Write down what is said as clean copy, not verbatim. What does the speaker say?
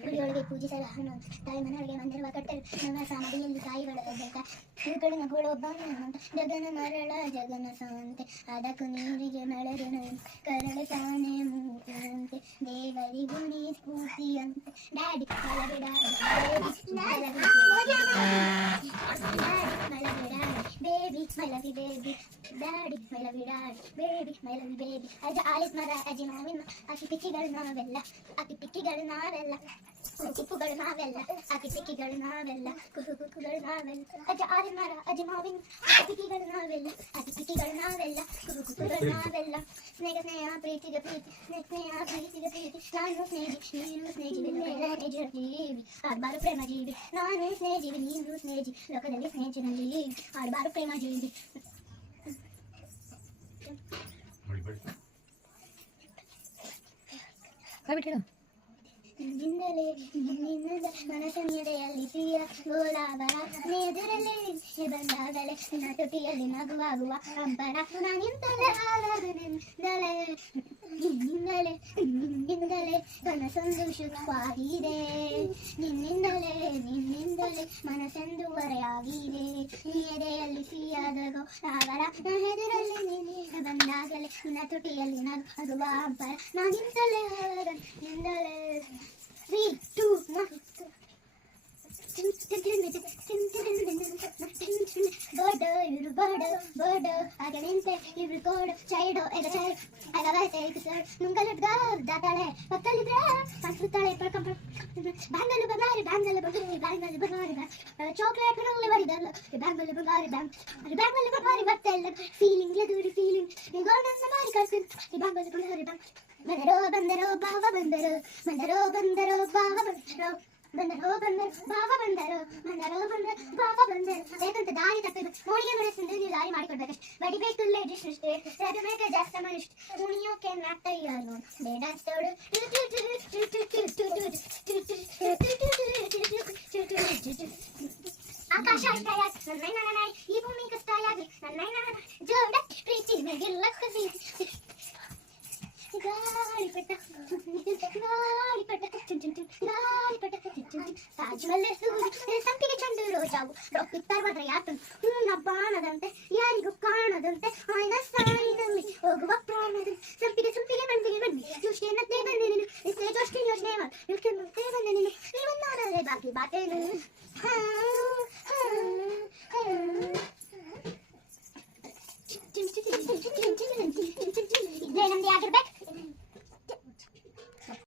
ಗುಡಿಯೊಳಗೆ ಪೂಜಿಸಲು ಹಣ್ಣು ತಾಯಿ ಮನೆಯೊಳಗೆ ಮಂದಿರುವ ಕಟ್ಟಲು ನವಸ ನದಿಯಲ್ಲಿ ಕಾಯಿ ಬೆಳೆದಬೇಕ ಇವುಗಳು ನಗುಳೊಬ್ಬ ಜಗನ ಮರಳ ಜಗನ ಸಾಂತೆ ಅದಕ್ಕೂ ನೀರಿಗೆ ಮಳೆರಣ ಕರಳು ತಾನೇ ಮೂತಿಯಂತೆ ದೇವರಿಗೂ ನೀ ಸ್ಫೂರ್ತಿಯಂತೆ ಡ್ಯಾಡಿ ಬೇಬಿ ಮಲವಿ ಬೇಬಿ ಡ್ಯಾಡಿ ಮಲವಿ ಡ್ಯಾಡಿ ಬೇಬಿ ಮಲವಿ ಬೇಬಿ ಅಜ್ಜ ಆಲಿಸ್ ಮರ ಅಜ್ಜಿ ಮಾವಿನ ಅಕ್ಕಿ ಪಿಕ್ಕಿಗಳು ನಾವೆಲ್ಲ ಅಕ್ಕಿ ಪಿಕ್ಕಿಗಳು ನಾವೆಲ್ಲ ಚಿಪ್ಪುಗಳು ನಾವೆಲ್ಲ ಅಕ್ಕಿ ಪಿಕ್ಕಿಗಳು ನಾವೆಲ್ಲ ಕುಕ್ಕುಗಳು ನಾವೆಲ್ಲ ಅಜ್ಜ ಆಲಿಸ್ ಮರ ಅಜ್ಜಿ ಮಾವಿನ ಅಕ್ಕಿ ಪಿಕ್ಕಿಗಳು ನಾವೆಲ್ಲ ಅಕ್ಕಿ ಪಿಕ್ಕಿಗಳು ನಾವೆಲ್ಲ ಕುಕ್ಕುಗಳು ನಾವೆಲ್ಲ ಸ್ನೇಹ ಸ್ನೇಹ ಪ್ರೀತಿಗೆ ಪ್ರೀತಿ ಸ್ನೇಹ ಪ್ರೀತಿಗೆ ಪ್ರೀತಿ ನಾನು ಸ್ನೇಹಿ ನೀನು ಸ್ನೇಹಿಜಿ ಜೀವಿ ಆಡ್ಬಾರು ಪ್ರೇಮ ಜೀವಿ ನಾನು ಸ್ನೇಹಿಜೀವಿ ನೀನು ಸ್ನೇಹಿಜಿ ಲೋಕದಲ್ಲಿ ಸ್ನೇಹಿತನ ಜೀವಿ ಆಡ್ಬಾರು ಪ್ರೇಮ ಜೀವಿ ನಿನ್ನಿಂದಲೇ ನಿನ್ನಿಂದ ಮನಸ್ಸನ್ನೆಡೆಯಲ್ಲಿ ಪ್ರಿಯ ಗೋಲಾಬರ ಎದುರಲ್ಲೇ ಬಂದಾಗಲೇ ನಿನ್ನ ತುಟಿಯಲ್ಲಿ ನಗುವಾಗುವ ಹಬ್ಬರ ನಾನಿಂದಲೇ ಹಾಲಾಗಲಿಂದಲೇ ನಿನ್ನಿಂದಲೇ ನಿನ್ನಿಂದಲೇ ಕನಸೊಂದು ಶುರುವಾಗಿದೆ ನಿನ್ನಿಂದಲೇ ನಿನ್ನಿಂದಲೇ ಮನಸ್ಸೆಂದು ಹೊರೆಯಾಗಿದೆ ನೀ ಎದೆಯಲ್ಲಿ ಸಿಹಿಯಾದ ಗೋಲಾಬರ ಎದುರಲ್ಲಿ ನೀನು ಬಂದಾಗಲೇ ನಿನ್ನ ತುಟಿಯಲ್ಲಿ ನಗುವ ಹಬ್ಬರ ನಾನಿಂದಲೇ ಹಾಲಾಗಲಿಂದಲೇ 3, 2, 1 ಬರ್ಡ್ ಹಾಗೆ ನಿಂತೆ ಇವ್ರು ಕೋಡ್ ಚೈಲ್ಡು ಎಗ ಚೈಲ್ಡ್ ಅಗವೈತೆ ಸರ್ ನುಂಗಲುಡ್ಗ ದಾತಾಳೆ ಪಕ್ಕಲ್ಲಿದ್ರೆ ಪಂಚುತ್ತಾಳೆ ಬ್ಯಾಂಗಲ್ಲಿ ಬಂಗಾರಿ ಬ್ಯಾಂಗಲ್ಲಿ ಬಂಗಾರಿ ಚಾಕ್ಲೇಟ್ ಬರಲಿ ಬರಿದಲ್ಲ ಬ್ಯಾಂಗಲ್ಲಿ ಬಂಗಾರಿ ಬರ್ತಾ ಇಲ್ಲ ಫೀಲಿಂಗ್ ದೂರಿ ಫೀಲಿಂಗ್ ಗೋಲ್ಡನ್ ಬಾರಿ ಕಳ್ತೀನಿ ಬ್ಯಾಂಗಲ್ಲಿ ಬಂಗಾರಿ ಬಂದರೋ ಬಾವ ಬಂದರೋ ಬಾವ ಬೇಕಂತ ದಾರಿ ತಪ್ಪಿದ್ದು ಹೋಳಿಗೆ ಮೆಣಸಿಂದ ನೀವು ದಾರಿ ಮಾಡಿಕೊಡ್ಬೇಕಷ್ಟು ಬಡಿಬೇಕು ಇಷ್ಟೇ ರಜಮೇಕ ಜಾಸ್ತ ಮನುಷ್ಯ ಕುಣಿಯೋಕೆ ನಾಟಯ್ಯನು ಬೇಡ ತೋಡು ಆಕಾಶ ಅಷ್ಟಯಾಗಿ ನನ್ನ ಈ ಭೂಮಿ ಕಷ್ಟಯಾಗಿ ನನ್ನ ಜೋಡ ಪ್ರೀತಿ ಗಿಲ್ಲ ಗಾಳಿಪಟ ತಾಜ್ಮಹಲ್ ಸಂಪಿಗೆ ಚೆಂಡು ರೋಜಾವು ರೊಕ್ಕಿತ್ತಾರೆ ಮಾತ್ರ ಯಾತು ಹೂನ ಬಾಣದಂತೆ ಯಾರಿಗೂ ಕಾಣದಂತೆ ಆಯ್ನ ಸಾಯಿನಲ್ಲಿ ಹೋಗುವ ಪ್ರಾಣದಂತೆ ಸಂಪಿಗೆ ಬನ್ನಿ ಯೋಚನೆ ಬಂದೆ ನೀನು ಯೋಚನೆ ಮಾಡಿ ಯೋಚನೆ ಬಂದೆ ನೀನು ನೀವನ್ನಾಡಲೇ ಬಾಕಿ ಬಾಟೇನು